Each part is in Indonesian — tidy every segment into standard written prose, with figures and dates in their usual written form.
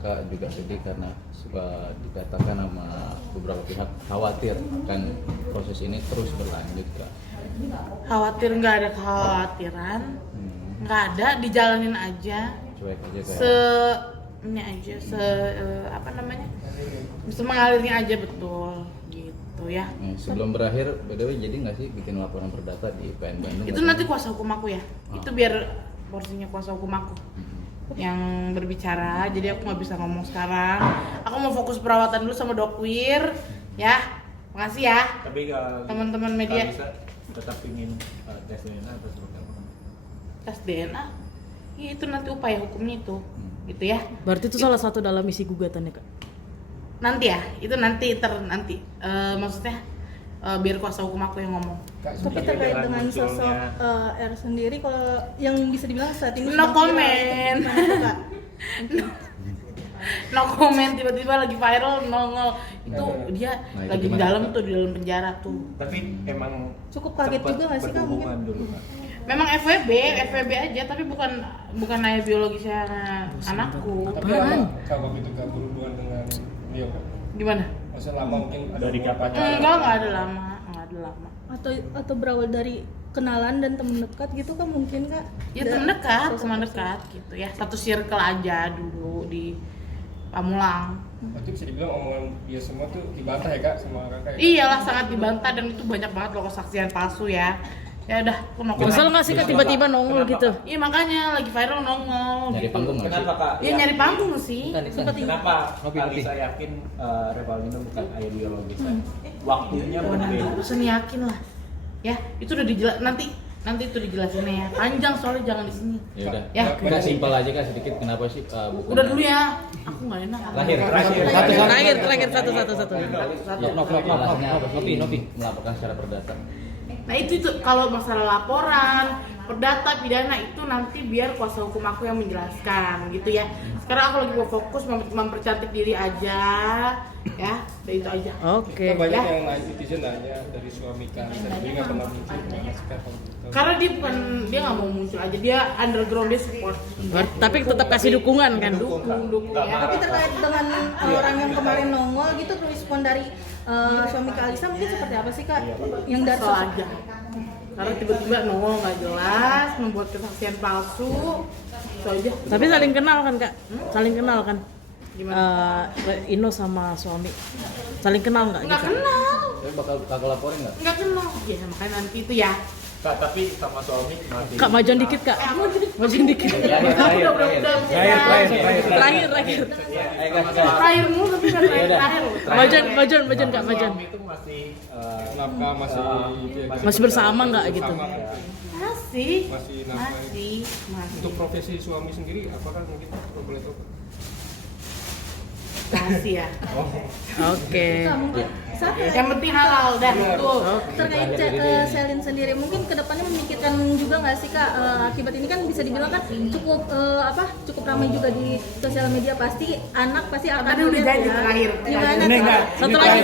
Kak juga sedih karena suka dikatakan sama beberapa pihak khawatir akan proses ini terus berlanjut, Kak. Khawatir nggak ada kekhawatiran, nggak ada, dijalanin aja. Cuek aja Kak. Ini aja, apa namanya? Bisa mengalirnya aja betul gitu ya. Sebelum berakhir, by the way, jadi nggak sih bikin laporan perdata di PN Bandung? Itu nanti kuasa hukum aku ya. Itu biar porsinya kuasa hukum aku yang berbicara, jadi aku nggak bisa ngomong sekarang. Aku mau fokus perawatan dulu sama Dokwir, ya. Makasih ya. Tapi teman-teman media bisa tetap ingin tes DNA atau seperti apa? tes DNA, ya, itu nanti upaya hukumnya itu, gitu ya. Berarti itu salah satu dalam isi gugatannya, Kak? Nanti ya, itu nanti maksudnya biar kuasa hukum aku yang ngomong. Tapi terkait dengan sosok R sendiri, kalau yang bisa dibilang saat ini No comment. No comment, tiba-tiba lagi viral nongol itu dia Nah, lagi itu di dalam tuh, di dalam penjara tuh. Tapi emang cukup kaget juga nggak sih Kak mungkin? dulu, Kak? Memang FWB aja, tapi bukan ayah biologisnya anakku. Tapi lama kalau gitu gak berhubungan dengan beliau kan? Gimana? Masa lama mungkin ada Dari beberapa kapan? Enggak ada lama. Atau berawal dari kenalan dan temen dekat gitu kan mungkin Kak? Ya teman dekat gitu ya. Satu circle aja dulu di Pamulang. Berarti bisa dibilang omongan dia semua tuh dibantah ya Kak sama kakak ya? Iyalah, sangat dibantah dan itu banyak banget loh kesaksian palsu ya. Ya udah, aku no comment. Kesel nggak sih Kak tiba-tiba nongol Kenapa? gitu? Iya makanya lagi viral nongol. Nyari gitu. panggung nggak sih? Kenapa, Kak? Ya nyari panggung sih. Kenapa Ngopi. Alisa yakin Revalino bukan ayah biologisnya? Waktunya berbeda. Usah yakin lah. Ya, itu udah nanti itu dijelasin ya. Panjang soalnya, jangan di sini. Ya udah. Ya. Kita simpel aja Kak sedikit, kenapa sih bukan? Udah dulu ya. Aku nggak enak. Terakhir satu. Ya, Nopi melaporkan secara perdata. Nah itu kalau masalah laporan, perdata, pidana itu nanti biar kuasa hukum aku yang menjelaskan gitu ya. Sekarang aku lagi mau fokus mempercantik diri aja, ya, udah itu aja. Oke. Kita banyak Ya. yang netizen nanya dari suami Kak Alisa, dia nggak pernah muncul gimana sih Kak kalau gitu? Karena dia nggak mau muncul aja, dia underground, dia support. Tapi tetap kasih dukungan kan? Dukung ya. Tapi terkait dengan orang yang kemarin nongol gitu, respon dari suami Kak Alisa mungkin seperti apa sih Kak? Yang dari Kesel aja. Karena tiba-tiba nongol nggak jelas, membuat kesaksian palsu, itu aja. Tapi saling kenal kan Kak? Saling kenal kan? Gimana? Ino sama suami saling kenal nggak? Nggak Gitu? kenal, Tapi bakal laporin nggak? nggak kenal. Ya makanya nanti itu ya. Kak, tapi sama suami masih. Kak majuan dikit Kak. Majuan dikit. Terakhir mulu tapi kan terakhir. Majuan Kak, majuan. Suami itu masih Nafkah Masih bersama nggak gitu? Masih. Masih nafkah. Masih. Untuk profesi suami sendiri, apakah mungkin kalau boleh tahu? Masih ya. Oke. Satu Yang penting halal dah betul. terkait Selin sendiri mungkin kedepannya memikirkan juga nggak sih Kak, akibat ini kan bisa dibilang kan cukup ramai juga di sosial media, pasti anak pasti akan Tadi udah melihat janji ya. terakhir. Gimana Ini tuh? enggak. Satu lagi.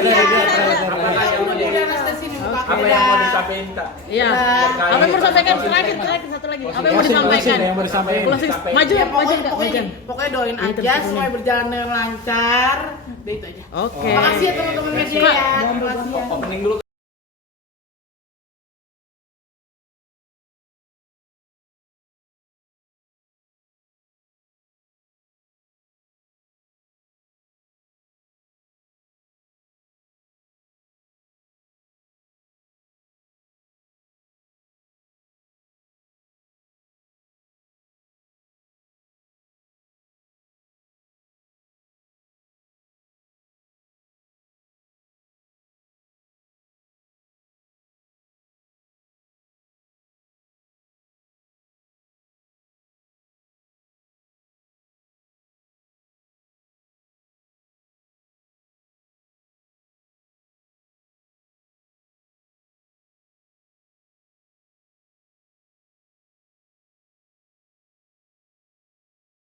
Udah anestesi di muka aku Apa yang mau disampaikan, Kak? Iya. Apa yang mau disampaikan? Terakhir satu lagi. Apa yang mau disampaikan? Closing. Majuan Kak, majuan. Pokoknya doain aja semuanya berjalan dengan lancar. Udah itu aja. Oke. Makasih ya teman-teman media ya. Terima kasih ya. Opening dulu.